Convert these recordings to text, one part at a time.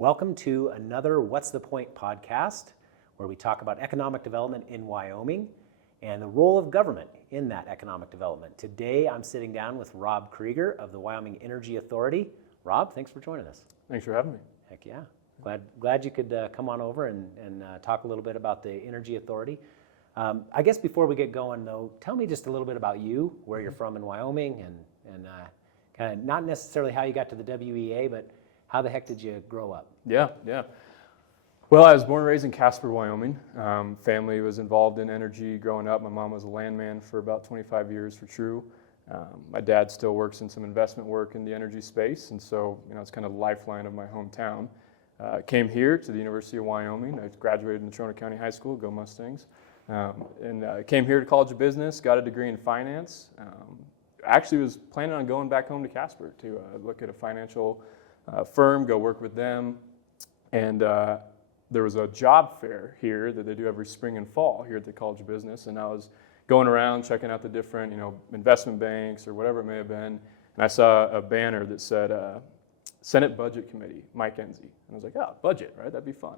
Welcome to another What's the Point podcast, where we talk about economic development in Wyoming and the role of government in that economic development. Today, I'm sitting down with Rob Creager of the Wyoming Energy Authority. Rob, thanks for joining us. Thanks for having me. Heck yeah. Glad you could come on over and talk a little bit about the Energy Authority. I guess before we get going, though, tell me just a little bit about you, where you're from in Wyoming, and kind of not necessarily how you got to the WEA, but how the heck did you grow up? Yeah. Well, I was born and raised in Casper, Wyoming. Family was involved in energy growing up. My mom was a landman for about 25 years for True. My dad still works in some investment work in the energy space, and so it's kind of the lifeline of my hometown. Came here to the University of Wyoming. I graduated in Trona County High School, go Mustangs, and came here to College of Business, got a degree in finance. Actually was planning on going back home to Casper to look at a financial firm, go work with them, and there was a job fair here that they do every spring and fall here at the College of Business, and I was going around checking out the different investment banks or whatever it may have been, and I saw a banner that said Senate Budget Committee, Mike Enzi, and I was like, oh, budget, right? That'd be fun.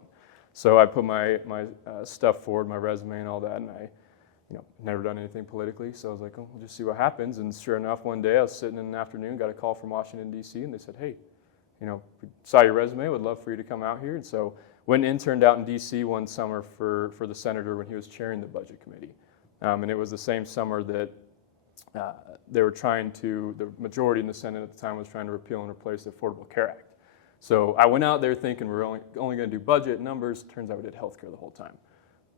So I put my stuff forward, my resume and all that, and I never done anything politically, so I was like, oh, we'll just see what happens. And sure enough, one day I was sitting in the afternoon, got a call from Washington, D.C., and they said, hey, we saw your resume, would love for you to come out here. And so went and interned out in D.C. one summer for the senator when he was chairing the Budget Committee. And it was the same summer that they were the majority in the Senate at the time was trying to repeal and replace the Affordable Care Act. So I went out there thinking we're only going to do budget numbers. Turns out we did healthcare the whole time.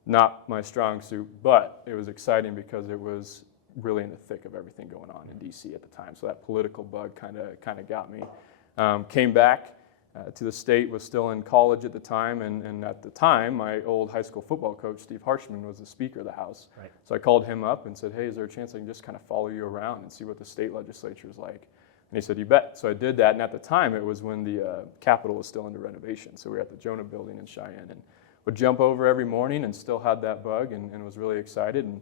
Not my strong suit, but it was exciting because it was really in the thick of everything going on in D.C. at the time. So that political bug kind of got me. Came back to the state, was still in college at the time, and at the time, my old high school football coach, Steve Harshman, was the Speaker of the House. Right. So I called him up and said, hey, is there a chance I can just kind of follow you around and see what the state legislature is like? And he said, you bet. So I did that, and at the time, it was when the Capitol was still under renovation. So we were at the Jonah Building in Cheyenne, and would jump over every morning and still had that bug and was really excited, and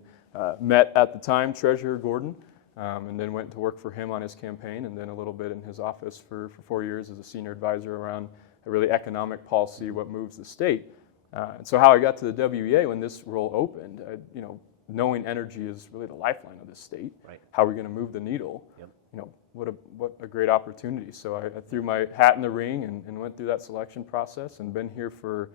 met at the time Treasurer Gordon, and then went to work for him on his campaign, and then a little bit in his office for 4 years as a senior advisor around a really economic policy, what moves the state. And so how I got to the WEA when this role opened, knowing energy is really the lifeline of this state. Right. How are we going to move the needle? Yep. What a great opportunity. So I threw my hat in the ring and went through that selection process and been here for,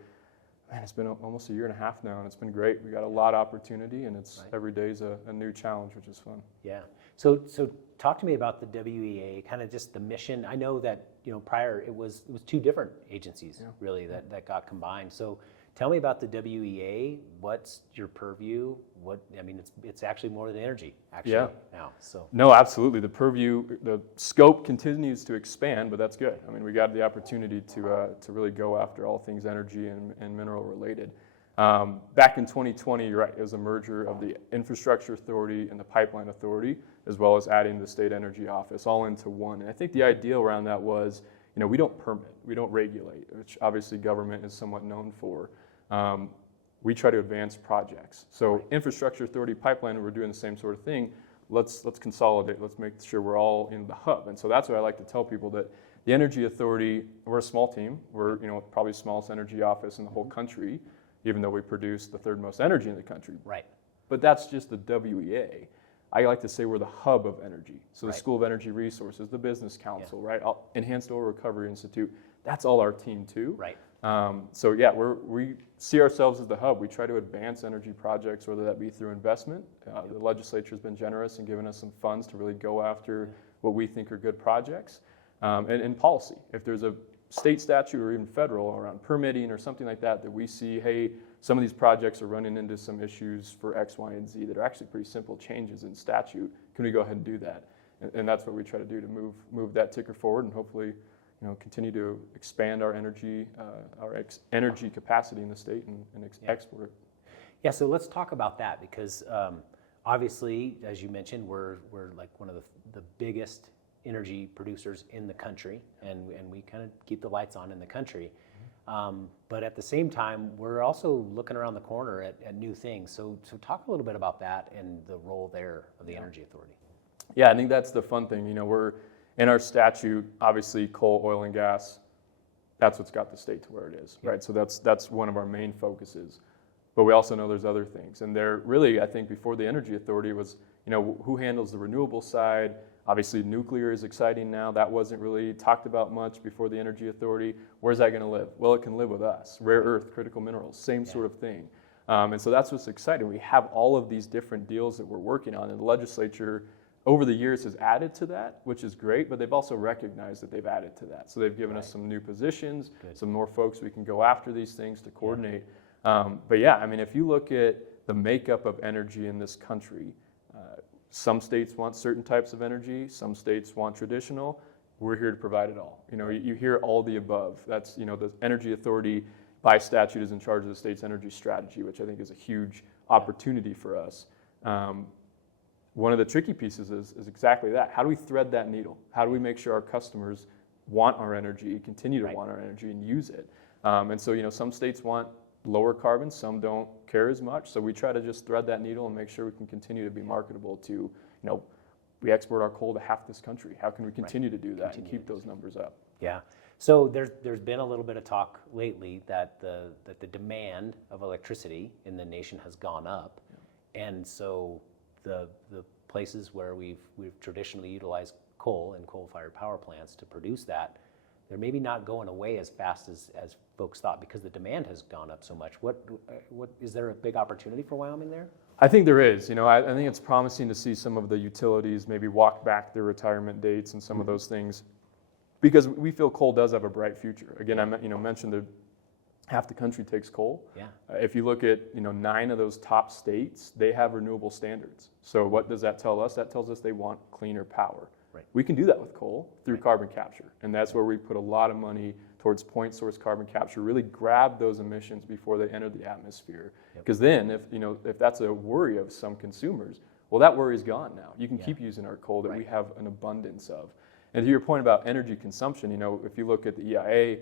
it's been almost a year and a half now, and it's been great. We got a lot of opportunity, and it's right. Every day is a new challenge, which is fun. Yeah. So talk to me about the WEA, kind of just the mission. I know that prior it was two different agencies really that got combined. So tell me about the WEA. What's your purview? It's actually more than energy now. So no, absolutely. The purview, the scope continues to expand, but that's good. We got the opportunity to really go after all things energy and mineral related. Back in 2020, you're right, it was a merger of the Infrastructure Authority and the Pipeline Authority, as well as adding the State Energy Office all into one. And I think the idea around that was, we don't permit, we don't regulate, which obviously government is somewhat known for. We try to advance projects. So Infrastructure Authority, Pipeline, we're doing the same sort of thing. Let's consolidate, let's make sure we're all in the hub. And so that's what I like to tell people, that the Energy Authority, we're a small team. We're probably the smallest energy office in the whole country, even though we produce the third most energy in the country. Right. But that's just the WEA. I like to say we're the hub of energy. So the School of Energy Resources, the Business Council, right? Enhanced Oil Recovery Institute, that's all our team too. Right. We see ourselves as the hub. We try to advance energy projects, whether that be through investment. The legislature has been generous in giving us some funds to really go after what we think are good projects. And policy. If there's a state statute or even federal around permitting or something like that we see, hey, some of these projects are running into some issues for X, Y, and Z that are actually pretty simple changes in statute. Can we go ahead and do that? And that's what we try to do to move that ticker forward and hopefully continue to expand our energy capacity in the state and export it. Yeah, so let's talk about that because obviously, as you mentioned, we're like one of the biggest energy producers in the country, and we kind of keep the lights on in the country. But at the same time, we're also looking around the corner at new things. So talk a little bit about that and the role there of the Energy Authority. Yeah, I think that's the fun thing. We're in our statute, obviously coal, oil, and gas, that's what's got the state to where it is, right? So that's one of our main focuses. But we also know there's other things. And they're really, I think, before the Energy Authority was, who handles the renewable side? Obviously, nuclear is exciting now. That wasn't really talked about much before the Energy Authority. Where's that going to live? Well, it can live with us. Rare earth, critical minerals, same sort of thing. And so that's what's exciting. We have all of these different deals that we're working on, and the legislature over the years has added to that, which is great, but they've also recognized that they've added to that. So they've given us some new positions, some more folks we can go after these things to coordinate. But yeah, I mean, if you look at the makeup of energy in this country, some states want certain types of energy, some states want traditional. We're here to provide it all. You hear all the above. That's, the Energy Authority by statute is in charge of the state's energy strategy, which I think is a huge opportunity for us. One of the tricky pieces is exactly that. How do we thread that needle? How do we make sure our customers want our energy, continue to want our energy, and use it? And so, some states want lower carbon, some don't care as much. So we try to just thread that needle and make sure we can continue to be marketable to, we export our coal to half this country. How can we continue to do that and keep those numbers up? Yeah. So there's been a little bit of talk lately that the demand of electricity in the nation has gone up, and so the places where we've traditionally utilized coal and coal-fired power plants to produce that, they're maybe not going away as fast as folks thought because the demand has gone up so much. What is there a big opportunity for Wyoming there? I think there is. I think it's promising to see some of the utilities maybe walk back their retirement dates and some of those things, because we feel coal does have a bright future. Again, I mentioned that half the country takes coal. Yeah. If you look at 9 of those top states, they have renewable standards. So what does that tell us? That tells us they want cleaner power. Right. We can do that with coal through carbon capture, and that's where we put a lot of money towards point source carbon capture. Really grab those emissions before they enter the atmosphere. Because then, if that's a worry of some consumers, well, that worry is gone now. You can keep using our coal that we have an abundance of. And to your point about energy consumption, if you look at the EIA,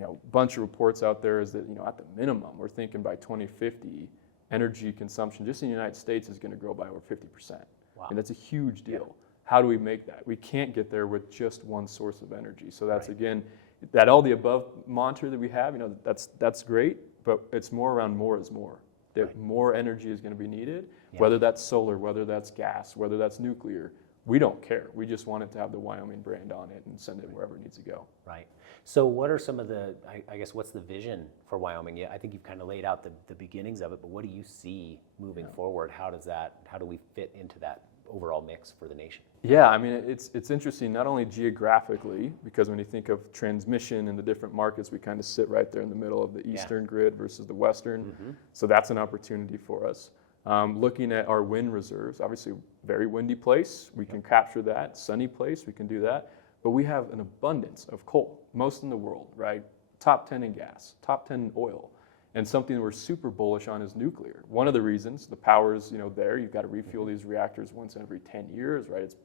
a bunch of reports out there is that at the minimum, we're thinking by 2050, energy consumption just in the United States is going to grow by over 50%. Wow. And that's a huge deal. Yeah. How do we make that? We can't get there with just one source of energy. So that's again, that all the above mantra that we have, that's great, but it's more around more is more. That more energy is going to be needed, whether that's solar, whether that's gas, whether that's nuclear. We don't care. We just want it to have the Wyoming brand on it and send it wherever it needs to go. Right. So what are some of the, I guess, what's the vision for Wyoming? Yeah, I think you've kind of laid out the beginnings of it, but what do you see moving forward? How do we fit into that overall mix for the nation? Yeah, I mean, it's interesting, not only geographically, because when you think of transmission in the different markets, we kind of sit right there in the middle of the eastern grid versus the western. Mm-hmm. So that's an opportunity for us. Looking at our wind reserves, obviously very windy place, we can capture that. Sunny place, we can do that. But we have an abundance of coal, most in the world, right? Top 10 in gas, top 10 in oil. And something that we're super bullish on is nuclear. One of the reasons, the power's there, you've got to refuel these reactors once every 10 years, right? It's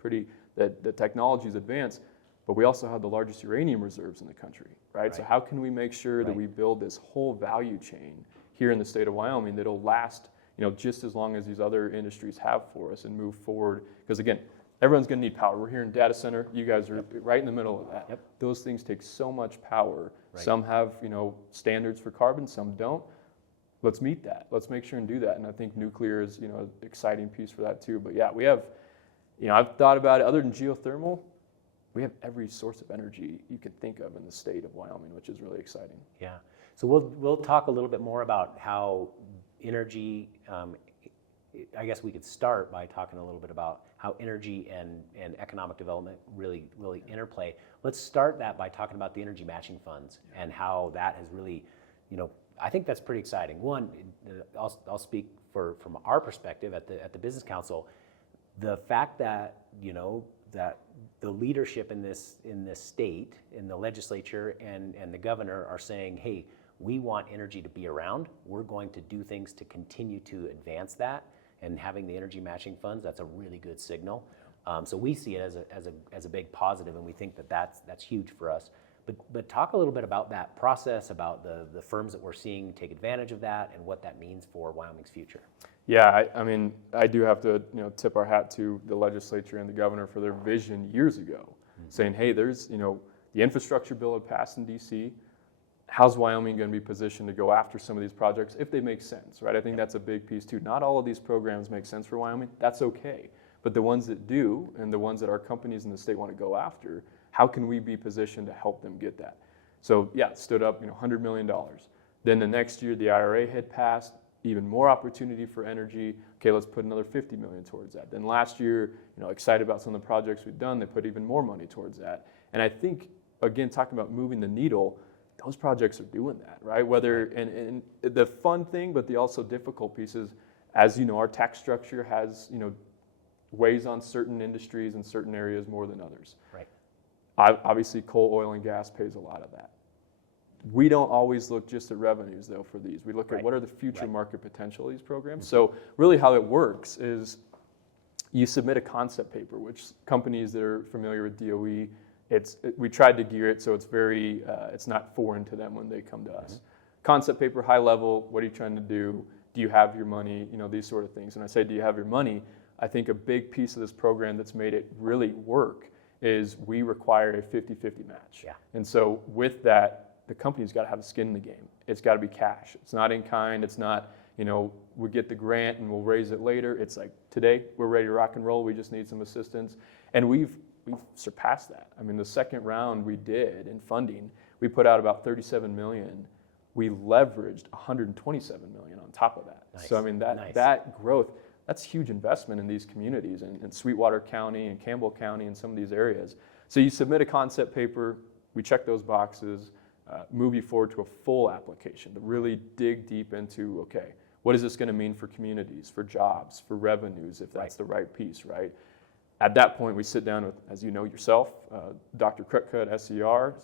the technology's advanced, but we also have the largest uranium reserves in the country, right? So how can we make sure that we build this whole value chain here in the state of Wyoming that'll last just as long as these other industries have for us and move forward? Because again, everyone's going to need power. We're here in data center. You guys are right in the middle of that. Those things take so much power. Some have, standards for carbon, some don't. Let's meet that. Let's make sure and do that. And I think nuclear is, an exciting piece for that too. But yeah, we have, I've thought about it. Other than geothermal, we have every source of energy you could think of in the state of Wyoming, which is really exciting. Yeah. So we'll talk a little bit more about how energy. I guess we could start by talking a little bit about how energy and economic development really interplay. Let's start that by talking about the energy matching funds and how that has really, I think that's pretty exciting. One, I'll speak from our perspective at the Business Council, the fact that that the leadership in this state, in the legislature and the governor are saying, hey, we want energy to be around. We're going to do things to continue to advance that. And having the energy matching funds, that's a really good signal. So we see it as a big positive, and we think that's huge for us. But talk a little bit about that process, about the firms that we're seeing take advantage of that, and what that means for Wyoming's future. Yeah, I mean, I do have to tip our hat to the legislature and the governor for their vision years ago, saying, hey, there's the infrastructure bill had passed in D.C. how's Wyoming going to be positioned to go after some of these projects if they make sense, right? I think that's a big piece too. Not all of these programs make sense for Wyoming. That's okay. But the ones that do, and the ones that our companies in the state want to go after, how can we be positioned to help them get that? So yeah, it stood up, $100 million. Then the next year, the IRA had passed, even more opportunity for energy. Okay, let's put another $50 million towards that. Then last year, excited about some of the projects we've done, they put even more money towards that. And I think, again, talking about moving the needle, those projects are doing that, right? Whether, and the fun thing, but the also difficult pieces, as you know, our tax structure has, weighs on certain industries and certain areas more than others. Right. Obviously, coal, oil, and gas pays a lot of that. We don't always look just at revenues, though, for these. We look at what are the future market potential of these programs. Mm-hmm. So really how it works is you submit a concept paper, which companies that are familiar with DOE, we tried to gear it so it's very, it's not foreign to them when they come to us. Mm-hmm. Concept paper, high level, what are you trying to do? Do you have your money? These sort of things. And I say, do you have your money? I think a big piece of this program that's made it really work is we require a 50-50 match. Yeah. And so with that, the company's got to have a skin in the game. It's got to be cash. It's not in kind. It's not, we get the grant and we'll raise it later. It's like, today we're ready to rock and roll. We just need some assistance. And we've surpassed that. I mean, the second round we did in funding, we put out about $37 million. We leveraged $127 million on top of that. Nice. So I mean, that growth, that's huge investment in these communities in Sweetwater County and Campbell County and some of these areas. So you submit a concept paper, we check those boxes, move you forward to a full application to really dig deep into, okay, what is this going to mean for communities, for jobs, for revenues, if that's the right piece, right? At that point, we sit down with, as you know yourself, Dr. Krutka at SER,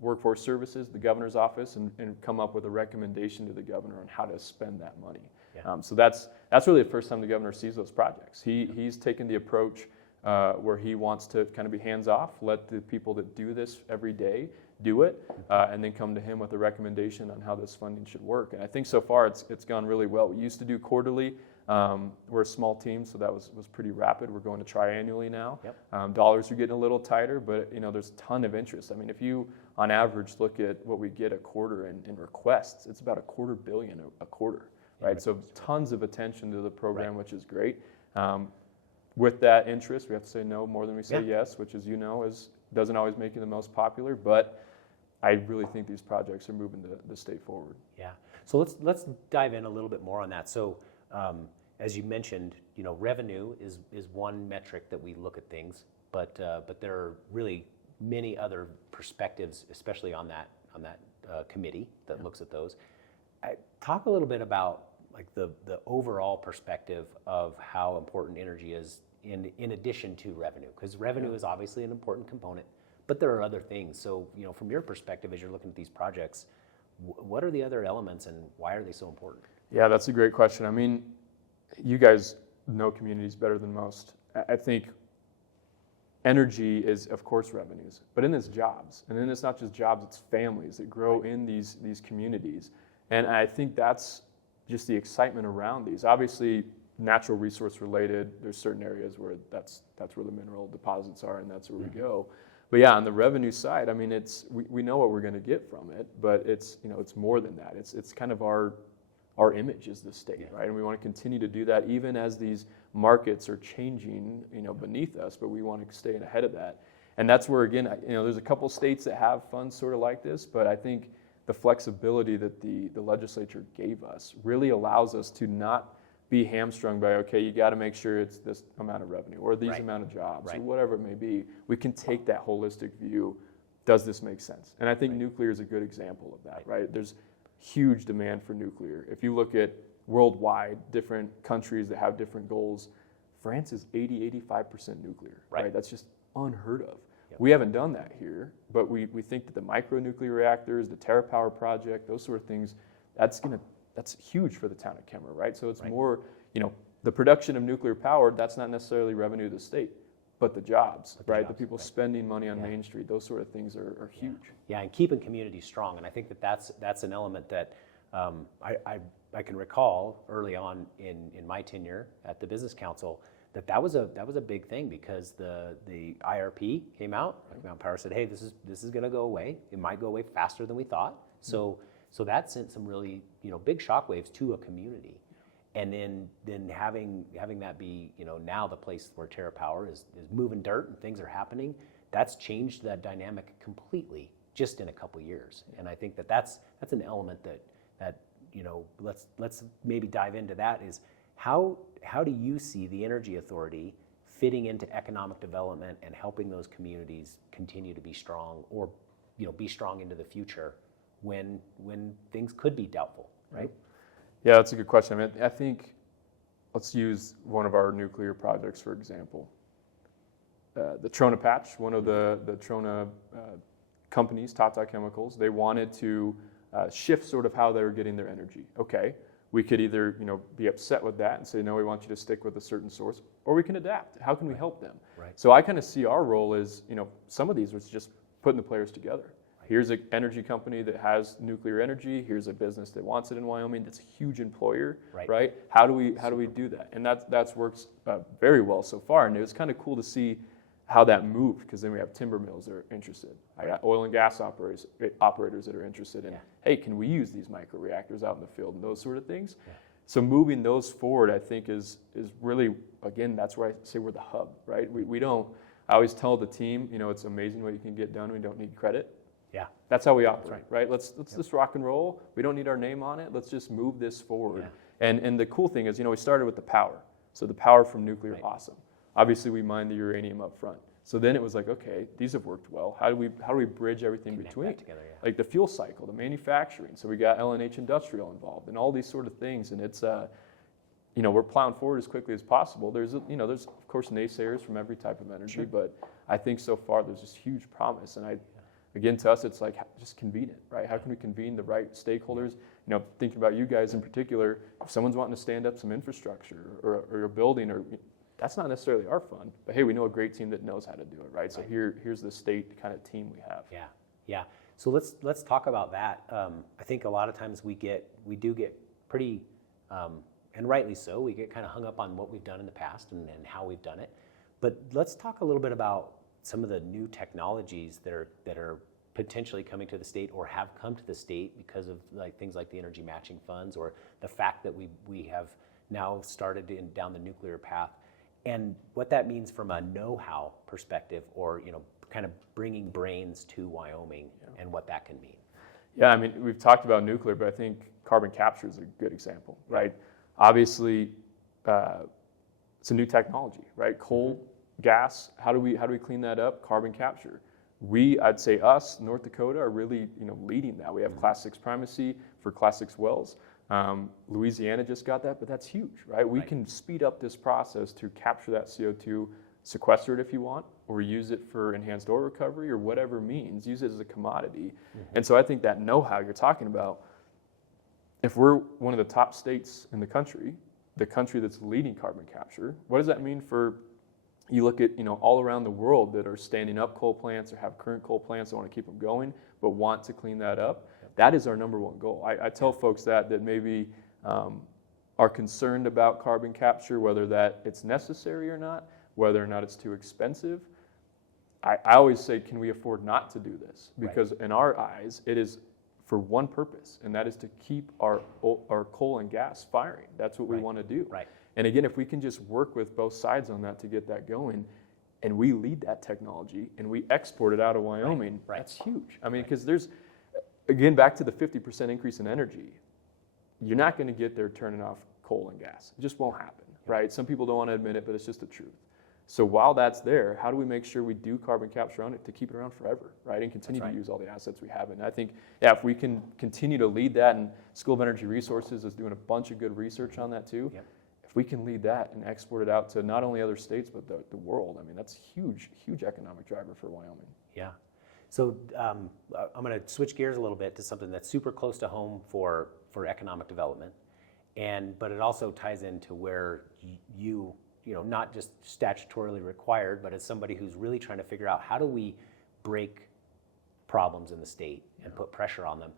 Workforce Services, the governor's office, and come up with a recommendation to the governor on how to spend that money. Yeah. So that's really the first time the governor sees those projects. He's taken the approach where he wants to kind of be hands off, let the people that do this every day do it, and then come to him with a recommendation on how this funding should work. And I think so far it's gone really well. We used to do quarterly. We're a small team, so that was pretty rapid. We're going to triannually now. Yep. Dollars are getting a little tighter, but there's a ton of interest. I mean, if you on average look at what we get a quarter in requests, it's about $250 million a quarter, right? Yeah, so tons of attention to the program, which is great. With that interest, we have to say no more than we say yes, which, as you know, doesn't always make you the most popular, but I really think these projects are moving the state forward. Yeah. So let's dive in a little bit more on that. So as you mentioned, revenue is one metric that we look at things, but there are really many other perspectives, especially on that committee that looks at those. Talk a little bit about like the overall perspective of how important energy is in addition to revenue, because revenue is obviously an important component, but there are other things. So from your perspective, as you're looking at these projects, what are the other elements and why are they so important? Yeah, that's a great question. I mean, you guys know communities better than most. I think energy is, of course, revenues, but then it's jobs. And then it's not just jobs, it's families that grow in these communities. And I think that's just the excitement around these. Obviously, natural resource related, there's certain areas where that's where the mineral deposits are and that's where we go. But yeah, on the revenue side, I mean, we know what we're going to get from it, but it's more than that. It's kind of our image as the state, right? And we want to continue to do that even as these markets are changing, beneath us, but we want to stay ahead of that. And that's where, again, there's a couple states that have funds sort of like this, but I think the flexibility that the legislature gave us really allows us to not be hamstrung by, okay, you got to make sure it's this amount of revenue or these amount of jobs or whatever it may be. We can take that holistic view. Does this make sense? And I think nuclear is a good example of that, right? There's huge demand for nuclear. If you look at worldwide, different countries that have different goals, France is 80-85% nuclear, right? That's just unheard of. Yep. We haven't done that here, but we think that the micronuclear reactors, the TerraPower project, those sort of things, that's huge for the town of Kemmer, right? So it's more, the production of nuclear power, that's not necessarily revenue to the state, but the jobs, right? The people spending money on Main Street, those sort of things are huge. Yeah, and keeping communities strong. And I think that's an element that I can recall early on in my tenure at the Business Council, that was a big thing because the IRP came out. Mount Power said, hey, this is going to go away. It might go away faster than we thought. So that sent some really, big shockwaves to a community. And then having that be, now the place where TerraPower is moving dirt and things are happening, that's changed that dynamic completely just in a couple years. And I think that's an element that let's maybe dive into that is how do you see the Energy Authority fitting into economic development and helping those communities continue to be strong or be strong into the future when things could be doubtful, right? Yeah, that's a good question. I mean, I think let's use one of our nuclear projects, for example. The Trona patch, one of the Trona companies, Tata Chemicals, they wanted to shift sort of how they were getting their energy. Okay, we could either be upset with that and say, no, we want you to stick with a certain source, or we can adapt. How can we help them? Right. So I kind of see our role as, some of these was just putting the players together. Here's an energy company that has nuclear energy. Here's a business that wants it in Wyoming. That's a huge employer, right? How do we do that? And that's works very well so far. And it was kind of cool to see how that moved, because then we have timber mills that are interested. I got oil and gas operators that are interested in, hey, can we use these microreactors out in the field and those sort of things? Yeah. So moving those forward, I think is really, again, that's where I say we're the hub, right? We don't. I always tell the team, it's amazing what you can get done. We don't need credit. Yeah, that's how we operate, right? Let's just rock and roll. We don't need our name on it. Let's just move this forward. Yeah. And the cool thing is, we started with the power. So the power from nuclear, awesome. Obviously, we mined the uranium up front. So then it was like, okay, these have worked well. How do we bridge everything between? Together, like the fuel cycle, the manufacturing. So we got L&H Industrial involved, and all these sort of things. And it's we're plowing forward as quickly as possible. There's there's of course naysayers from every type of energy, but I think so far there's this huge promise. And again, to us, it's like just convene it, right? How can we convene the right stakeholders? Thinking about you guys in particular, if someone's wanting to stand up some infrastructure or a building, or that's not necessarily our fund, but hey, we know a great team that knows how to do it, right? So here's the state kind of team we have. Yeah. So let's talk about that. I think a lot of times we do get pretty, and rightly so, we get kind of hung up on what we've done in the past and how we've done it. But let's talk a little bit about some of the new technologies that are potentially coming to the state or have come to the state because of things like the energy matching funds, or the fact that we have now started down the nuclear path, and what that means from a know-how perspective, or kind of bringing brains to Wyoming, and what that can mean. Yeah, I mean, we've talked about nuclear, but I think carbon capture is a good example, right? Obviously, it's a new technology, right? Coal, gas, how do we clean that up? Carbon capture. I'd say us, North Dakota, are really leading that. We have Class 6 primacy for Class 6 wells. Louisiana just got that, but that's huge, right? We can speed up this process to capture that CO2, sequester it if you want, or use it for enhanced oil recovery, or whatever means. Use it as a commodity. And so I think that know-how you're talking about, if we're one of the top states in the country that's leading carbon capture, what does that mean for, you look at all around the world that are standing up coal plants or have current coal plants that want to keep them going but want to clean that up? That is our number one goal. I tell folks that maybe are concerned about carbon capture, whether that it's necessary or not, whether or not it's too expensive. I always say, can we afford not to do this? Because in our eyes, it is for one purpose, and that is to keep our coal and gas firing. That's what we want to do. Right. And again, if we can just work with both sides on that to get that going, and we lead that technology and we export it out of Wyoming, that's huge. I mean, because there's, again, back to the 50% increase in energy, you're not going to get there turning off coal and gas. It just won't happen, right? Some people don't want to admit it, but it's just the truth. So while that's there, how do we make sure we do carbon capture on it to keep it around forever, right? And continue to use all the assets we have. And I think, if we can continue to lead that, and School of Energy Resources is doing a bunch of good research on that too. If we can lead that and export it out to not only other states, but the world, I mean, that's huge, huge economic driver for Wyoming. Yeah. So I'm going to switch gears a little bit to something that's super close to home for economic development, but it also ties into where you not just statutorily required, but as somebody who's really trying to figure out how do we break problems in the state and put pressure on them.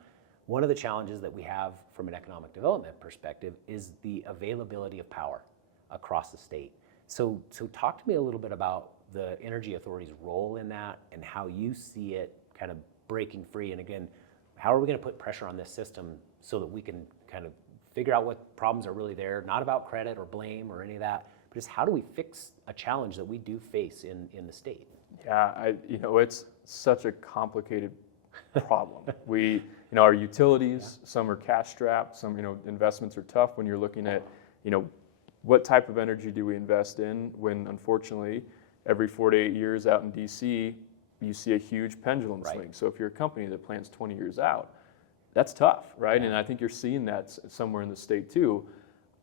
One of the challenges that we have from an economic development perspective is the availability of power across the state. So talk to me a little bit about the Energy Authority's role in that and how you see it kind of breaking free. And again, how are we going to put pressure on this system so that we can kind of figure out what problems are really there, not about credit or blame or any of that, but just how do we fix a challenge that we do face in the state? Yeah, it's such a complicated problem. Our utilities, some are cash strapped, some, investments are tough when you're looking at, what type of energy do we invest in when, unfortunately, every 4 to 8 years out in DC, you see a huge pendulum swing. So if you're a company that plans 20 years out, that's tough, right? And I think you're seeing that somewhere in the state too.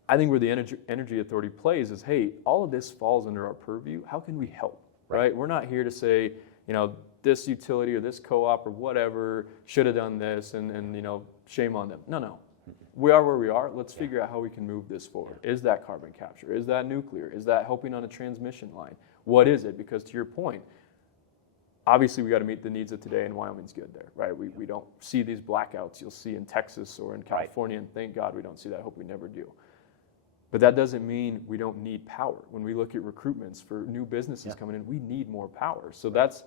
I think where the Energy Authority plays is, hey, all of this falls under our purview. How can we help, right? We're not here to say, this utility or this co-op or whatever should have done this and shame on them. No. We are where we are. Let's figure out how we can move this forward. Is that carbon capture? Is that nuclear? Is that helping on a transmission line? What is it? Because to your point, obviously we got to meet the needs of today, and Wyoming's good there, right? We don't see these blackouts you'll see in Texas or in California, and thank God we don't see that. I hope we never do. But that doesn't mean we don't need power. When we look at recruitments for new businesses coming in, we need more power. So that's,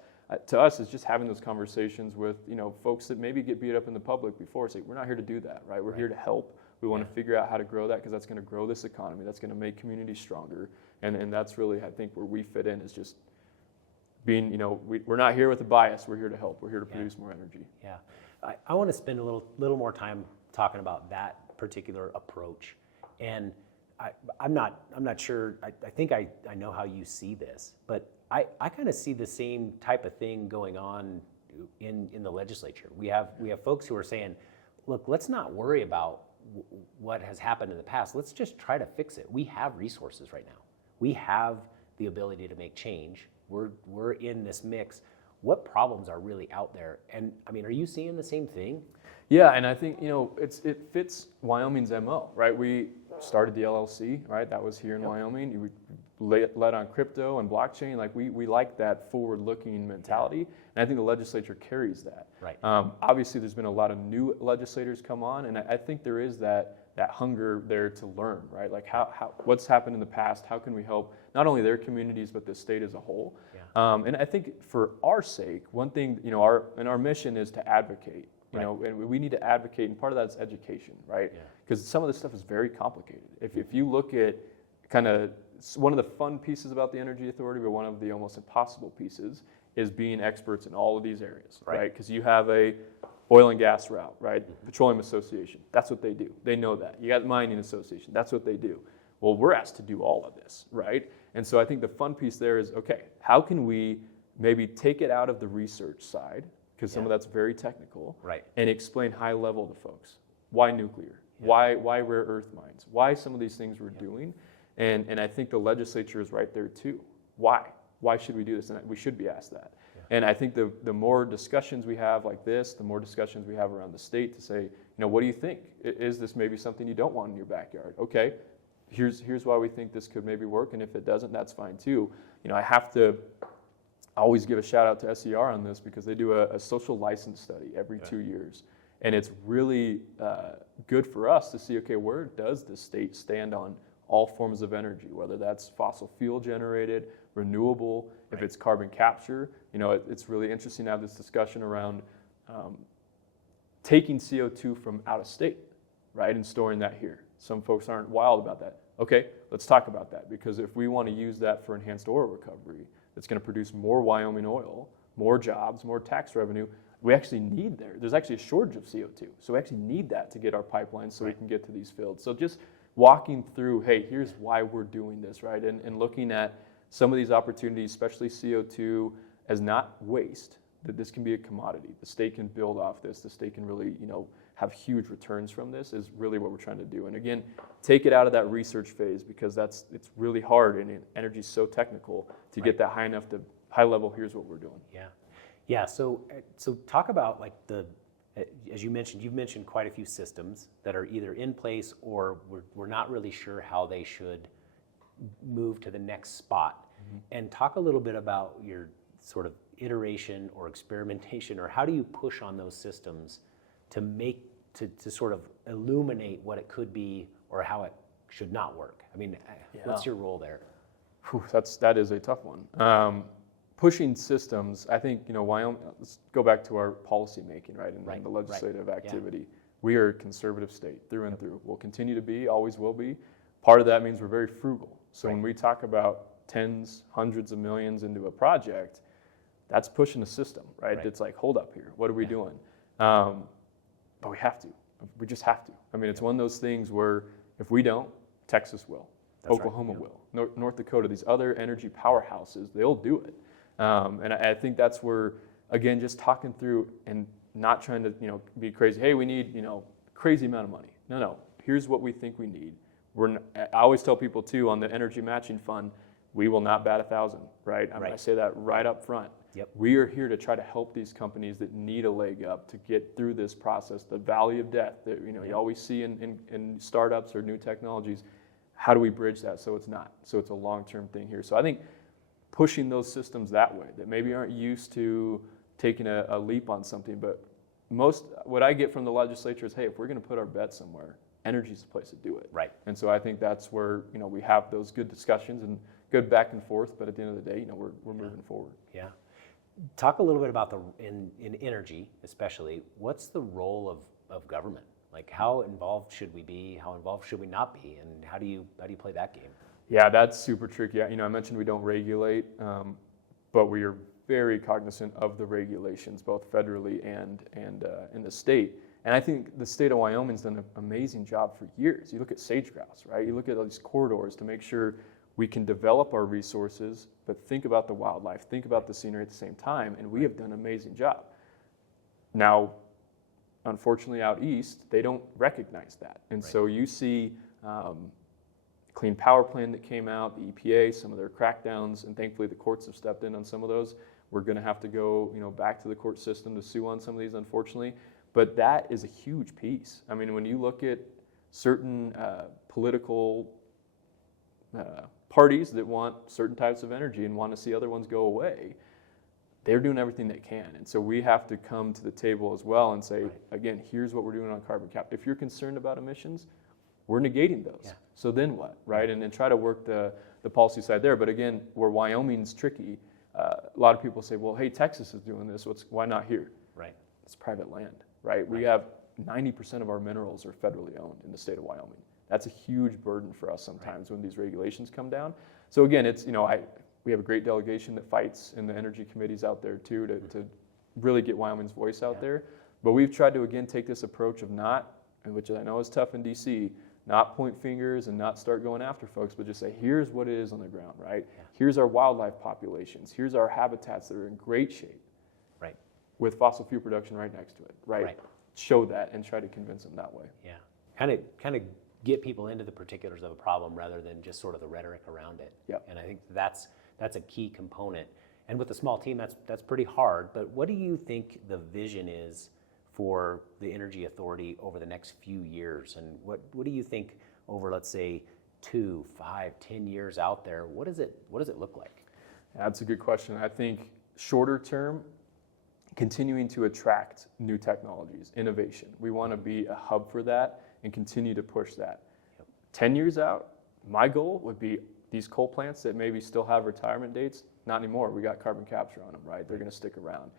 to us, is just having those conversations with folks that maybe get beat up in the public before. Say, we're not here to do that, right? We're here to help. We want to figure out how to grow that because that's going to grow this economy. That's going to make communities stronger. And that's really, I think, where we fit in is just being, we're not here with a bias. We're here to help. We're here to produce more energy. Yeah. I want to spend a little more time talking about that particular approach. And I'm not sure, I think I know how you see this, but I kind of see the same type of thing going on in the legislature. We have folks who are saying, look, let's not worry about what has happened in the past. Let's just try to fix it. We have resources right now. We have the ability to make change. We're in this mix. What problems are really out there? And I mean, are you seeing the same thing? Yeah, and I think it fits Wyoming's MO, right? We started the LLC, right? That was here in Wyoming. We led on crypto and blockchain. Like we like that forward-looking mentality, and I think the legislature carries that. Right. Obviously, there's been a lot of new legislators come on, and I think there is that hunger there to learn, right? Like how what's happened in the past? How can we help not only their communities but the state as a whole? Yeah. And I think for our sake, one thing our mission is to advocate. And we need to advocate, and part of that is education, right? Because some of this stuff is very complicated. If you look at kind of one of the fun pieces about the Energy Authority, but one of the almost impossible pieces, is being experts in all of these areas, right? Because you have a oil and gas route, right? Petroleum Association, that's what they do. They know that. You got Mining Association, that's what they do. Well, we're asked to do all of this, right? And so I think the fun piece there is, okay, how can we maybe take it out of the research side, because some of that's very technical, and explain high level to folks. Why nuclear? Why rare earth mines? Why some of these things we're doing? And I think the legislature is right there too. Why? Why should we do this? And we should be asked that. And I think the more discussions we have like this, the more discussions we have around the state to say, what do you think? Is this maybe something you don't want in your backyard? Okay, here's why we think this could maybe work, and if it doesn't, that's fine too. I have to always give a shout out to SER on this because they do a social license study every 2 years. And it's really good for us to see, okay, where does the state stand on all forms of energy, whether that's fossil fuel generated, renewable, if it's carbon capture. It's really interesting to have this discussion around taking CO2 from out of state, right, and storing that here. Some folks aren't wild about that. Okay, let's talk about that, because if we want to use that for enhanced oil recovery, it's going to produce more Wyoming oil, more jobs, more tax revenue. We actually need there's actually a shortage of CO2. So we actually need that to get our pipelines so we can get to these fields. So just walking through, hey, here's why we're doing this, right? And looking at some of these opportunities, especially CO2, as not waste, that this can be a commodity. The state can build off this. The state can really, have huge returns from this is really what we're trying to do. And again, take it out of that research phase, because it's really hard, and energy is so technical to get that high level, here's what we're doing. Yeah. So talk about like as you mentioned, you've mentioned quite a few systems that are either in place or we're not really sure how they should move to the next spot. And talk a little bit about your sort of iteration or experimentation, or how do you push on those systems to sort of illuminate what it could be or how it should not work? I mean, what's your role there? That is a tough one. pushing systems, I think, Wyoming, let's go back to our policy making, right, and Right, the legislative right. activity. We are a conservative state through and through. We'll continue to be, always will be. Part of that means we're very frugal. So when we talk about tens, hundreds of millions into a project, that's pushing a system, right? It's like, hold up here, what are we doing? But we have to. We just have to. I mean, it's one of those things where if we don't, Texas will. Oklahoma will. North Dakota, these other energy powerhouses, they'll do it. And I think that's where, again, just talking through and not trying to, be crazy. Hey, we need, crazy amount of money. No. Here's what we think we need. I always tell people too, on the energy matching fund, we will not bat 1,000, right? I say that right up front. Yep. We are here to try to help these companies that need a leg up to get through this process, the valley of death that you always see in startups or new technologies. How do we bridge that so it's not? So it's a long-term thing here. So I think pushing those systems that way, that maybe aren't used to taking a leap on something, but what I get from the legislature is, hey, if we're going to put our bet somewhere, energy's the place to do it. Right. And so I think that's where we have those good discussions and good back and forth, but at the end of the day, we're moving forward. Yeah. Talk a little bit about in energy, especially. What's the role of government? Like, how involved should we be? How involved should we not be? And how do you play that game? Yeah, that's super tricky. I mentioned we don't regulate, but we are very cognizant of the regulations, both federally and in the state. And I think the state of Wyoming's done an amazing job for years. You look at sage-grouse, right? You look at all these corridors to make sure we can develop our resources, but think about the wildlife, think about the scenery at the same time, and we have done an amazing job. Now, unfortunately, out east, they don't recognize that. And so you see Clean Power Plan that came out, the EPA, some of their crackdowns, and thankfully the courts have stepped in on some of those. We're going to have to go, back to the court system to sue on some of these, unfortunately. But that is a huge piece. I mean, when you look at certain political parties that want certain types of energy and want to see other ones go away, they're doing everything they can. And so we have to come to the table as well and say, again, here's what we're doing on carbon cap. If you're concerned about emissions, we're negating those. Yeah. So then what, right? And then try to work the policy side there. But again, where Wyoming's tricky, a lot of people say, well, hey, Texas is doing this. Why not here? Right. It's private land, right? We have 90% of our minerals are federally owned in the state of Wyoming. That's a huge burden for us sometimes when these regulations come down. So again, it's, we have a great delegation that fights in the energy committees out there too to really get Wyoming's voice out there. But we've tried to, again, take this approach of not, which I know is tough in DC, not point fingers and not start going after folks, but just say, here's what it is on the ground, right? Yeah. Here's our wildlife populations. Here's our habitats that are in great shape. Right. With fossil fuel production right next to it, right? Show that and try to convince them that way. Yeah. Kind of get people into the particulars of a problem rather than just sort of the rhetoric around it. Yep. And I think that's a key component. And with a small team, that's pretty hard. But what do you think the vision is for the Energy Authority over the next few years? And what do you think over, let's say, 2, 5, 10 years out there? What does it look like? That's a good question. I think shorter term, continuing to attract new technologies, innovation. We want to be a hub for that and continue to push that. Yep. 10 years out, my goal would be these coal plants that maybe still have retirement dates, not anymore. We got carbon capture on them, right? They're going to stick around.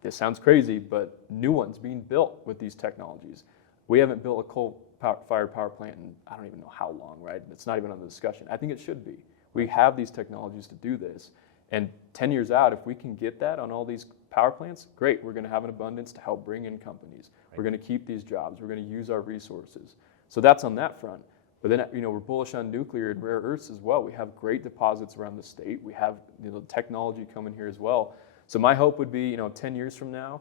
This sounds crazy, but new ones being built with these technologies. We haven't built a coal-fired power plant in I don't even know how long, right? It's not even on the discussion. I think it should be. We have these technologies to do this. And 10 years out, if we can get that on all these power plants, great. We're going to have an abundance to help bring in companies. Right. We're going to keep these jobs. We're going to use our resources. So that's on that front. But then, we're bullish on nuclear and rare earths as well. We have great deposits around the state. We have, technology coming here as well. So my hope would be, 10 years from now,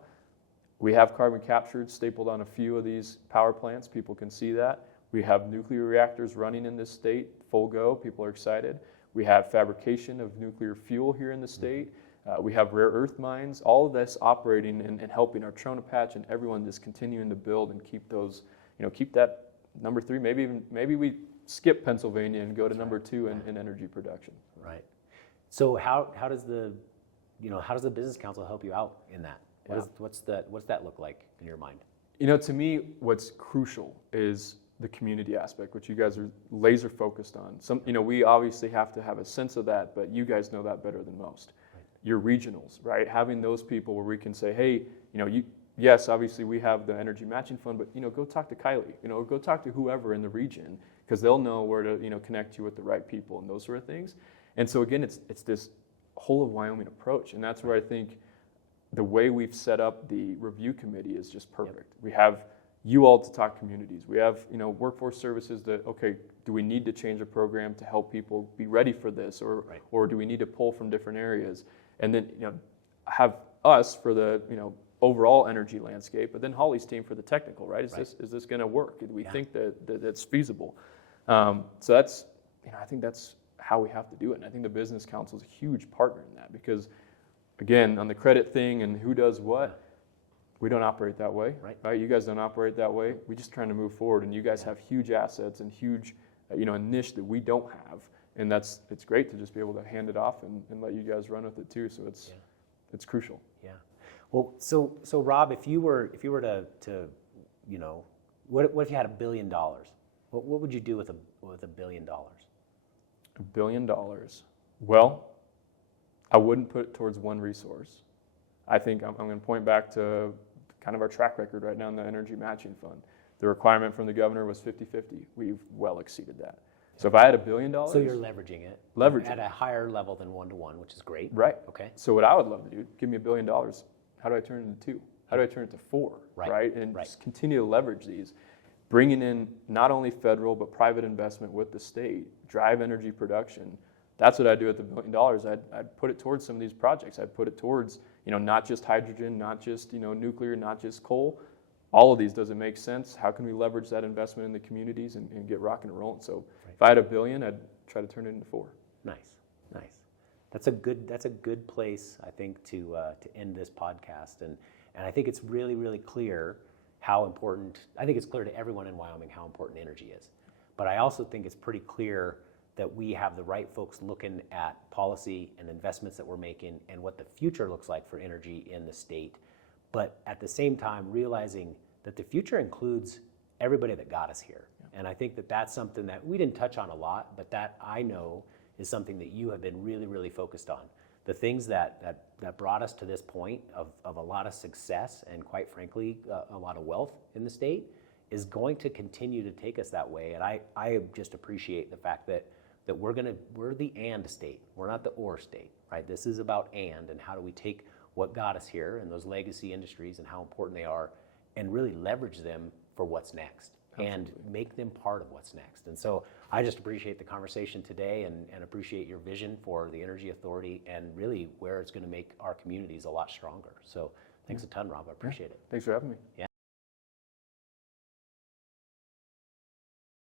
we have carbon captured stapled on a few of these power plants. People can see that. We have nuclear reactors running in this state, full go. People are excited. We have fabrication of nuclear fuel here in the state. We have rare earth mines. All of this operating and helping our Trona Patch and everyone just continuing to build and keep those, keep that number 3. Maybe we skip Pennsylvania and go to number 2 in energy production. Right. So how does the Business Council help you out in that? What's that look like in your mind? To me, what's crucial is the community aspect, which you guys are laser focused on. We obviously have to have a sense of that, but you guys know that better than most. Right. your regionals, right? Having those people where we can say, hey, yes, obviously we have the energy matching fund, but go talk to Kylie, or go talk to whoever in the region, because they'll know where to connect you with the right people and those sort of things. And so again, it's this whole of Wyoming approach, and that's where I think the way we've set up the review committee is just perfect. Yep. We have you all to talk communities. We have workforce services that, okay, do we need to change a program to help people be ready for this, or do we need to pull from different areas? And then have us for the overall energy landscape, but then Holly's team for the technical, right? Is this going to work? Do we think that that's feasible? So that's I think that's how we have to do it. And I think the Business Council is a huge partner in that, because again, on the credit thing and who does what, we don't operate that way, right? You guys don't operate that way. We're just trying to move forward, and you guys have huge assets and huge, a niche that we don't have, and it's great to just be able to hand it off and let you guys run with it too. So it's crucial. Yeah. Well, so Rob, if you were to what if you had $1 billion? What would you do with $1 billion? $1 billion. Well, I wouldn't put it towards one resource. I think I'm going to point back to kind of our track record right now in the energy matching fund. The requirement from the governor was 50-50. We've well exceeded that. So if I had $1 billion... So you're leveraging it. At a higher level than 1-to-1, which is great. Right. Okay. So what I would love to do, give me $1 billion. How do I turn it into 2? How do I turn it to 4? Right. And just continue to leverage these. Bringing in not only federal, but private investment with the state, drive energy production. That's what I'd do with the $1 billion. I'd put it towards some of these projects. I'd put it towards, not just hydrogen, not just, nuclear, not just coal. All of these, does it make sense? How can we leverage that investment in the communities and get rocking and rolling? So if I had $1 billion, I'd try to turn it into 4. Nice. That's a good place, I think, to end this podcast. And I think it's really, really clear how important, I think it's clear to everyone in Wyoming how important energy is. But I also think it's pretty clear that we have the right folks looking at policy and investments that we're making and what the future looks like for energy in the state. But at the same time, realizing that the future includes everybody that got us here. Yeah. And I think that that's something that we didn't touch on a lot, but that I know is something that you have been really, really focused on. The things that brought us to this point of a lot of success and, quite frankly, a lot of wealth in the state is going to continue to take us that way. And I just appreciate the fact that we're the and state. We're not the or state, right? This is about and how do we take what got us here and those legacy industries and how important they are and really leverage them for what's next. Absolutely. And make them part of what's next. And so I just appreciate the conversation today and appreciate your vision for the Energy Authority and really where it's going to make our communities a lot stronger. So thanks a ton, Rob. I appreciate it. Thanks for having me. Yeah.